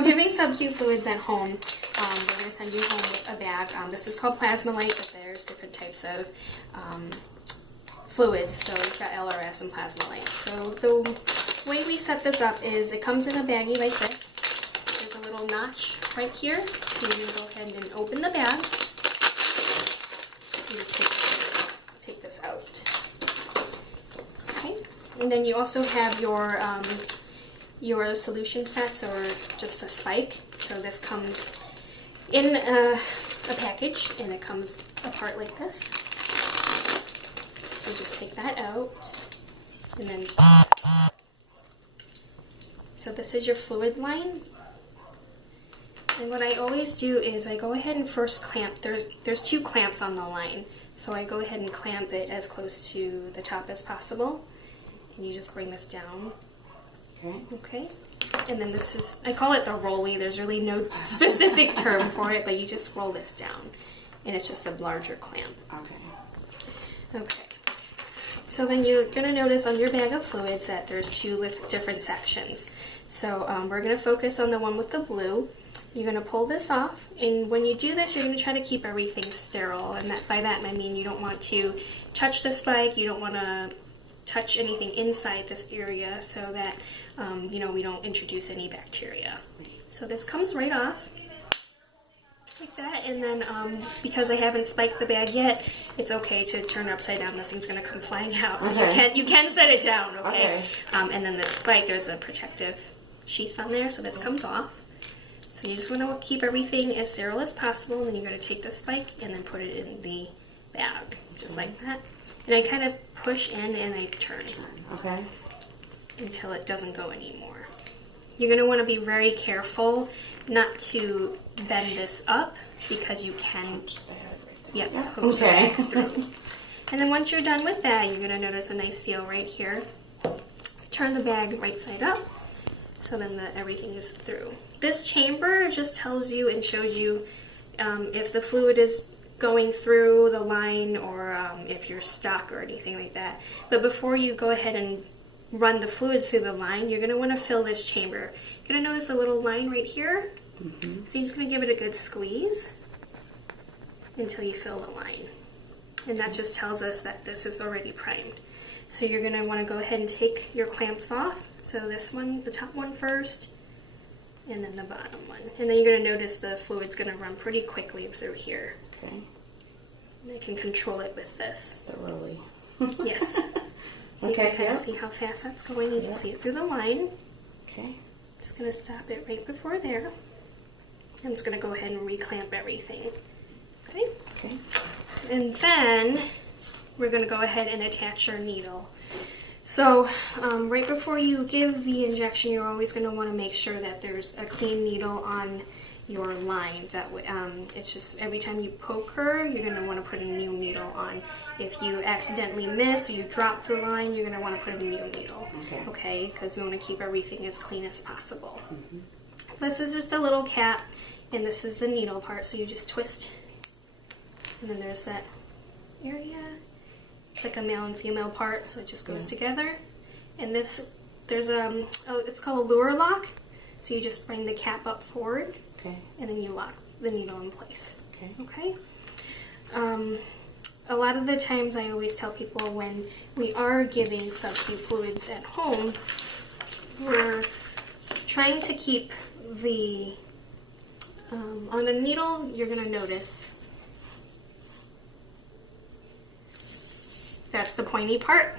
So giving sub-Q fluids at home, we're going to send you home with a bag. This is called Plasma-Lite, but there's different types of fluids. So we've got LRS and Plasma-Lite. So the way we set this up is it comes in a baggie like this. There's a little notch right here. So you're going to go ahead and open the bag. You just take this out. Okay. And then you also have your solution sets or just a spike. So this comes in a package and it comes apart like this. So just take that out and then so this is your fluid line. And what I always do is I go ahead and first clamp. There's 2 clamps on the line. So I go ahead and clamp it as close to the top as possible. And you just bring this down. Okay. And then this is, I call it the rolly. There's really no specific term for it, but you just roll this down. And it's just a larger clamp. Okay. So then you're going to notice on your bag of fluids that there's 2 different sections. So we're going to focus on the one with the blue. You're going to pull this off, and when you do this, you're going to try to keep everything sterile. And by that I mean you don't want to touch the spike, you don't want to touch anything inside this area so that we don't introduce any bacteria. So this comes right off like that, and then because I haven't spiked the bag yet, it's okay to turn it upside down. Nothing's going to come flying out. So you can set it down, okay? And then the spike, there's a protective sheath on there, so this comes off. So you just want to keep everything as sterile as possible, and then you're going to take the spike and then put it in the bag, just like that. And I kind of push in and I turn until it doesn't go anymore. You're going to want to be very careful not to bend this up because you can poke the bag through. And then once you're done with that, you're going to notice a nice seal right here. Turn the bag right side up so then everything is through. This chamber just tells you and shows you if the fluid is going through the line or if you're stuck or anything like that. But before you go ahead and run the fluids through the line, you're going to want to fill this chamber. You're going to notice a little line right here. So you're just going to give it a good squeeze until you fill the line. And that just tells us that this is already primed. So you're going to want to go ahead and take your clamps off. So this one, the top one first, and then the bottom one. And then you're going to notice the fluid's going to run pretty quickly through here. And I can control it with this. The rolly. Yes. So you can kind of see how fast that's going. You can see it through the line. Just going to stop it right before there. I'm just going to go ahead and reclamp everything. Okay. And then we're going to go ahead and attach your needle. So right before you give the injection, you're always going to want to make sure that there's a clean needle on your line. That way, it's just every time you poke her, you're going to want to put a new needle on. If you accidentally miss or you drop the line, you're going to want to put a new needle. Okay, because we want to keep everything as clean as possible. This is just a little cap, and this is the needle part. So you just twist, and then there's that area. It's like a male and female part, so it just goes together. And this, it's called a lure lock. So you just bring the cap up forward, and then you lock the needle in place. Okay. A lot of the times I always tell people when we are giving sub-Q fluids at home, we're trying to keep the, on a needle, you're going to notice that's the pointy part.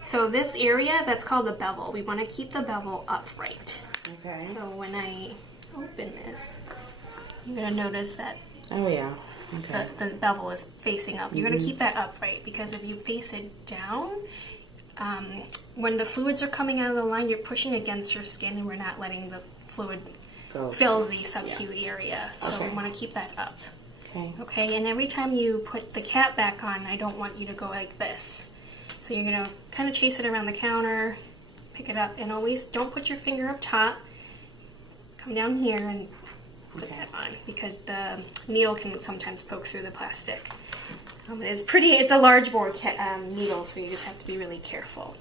So this area, that's called the bevel. We want to keep the bevel upright. So when I open this, you're going to notice that the bevel is facing up. You're going to keep that upright because if you face it down, when the fluids are coming out of the line, you're pushing against your skin and we're not letting the fluid fill the sub-Q area. So we want to keep that up. Okay, and every time you put the cap back on, I don't want you to go like this. So you're going to kind of chase it around the counter, pick it up, and always don't put your finger up top. Come down here and put that on because the needle can sometimes poke through the plastic. It's a large bore needle, so you just have to be really careful.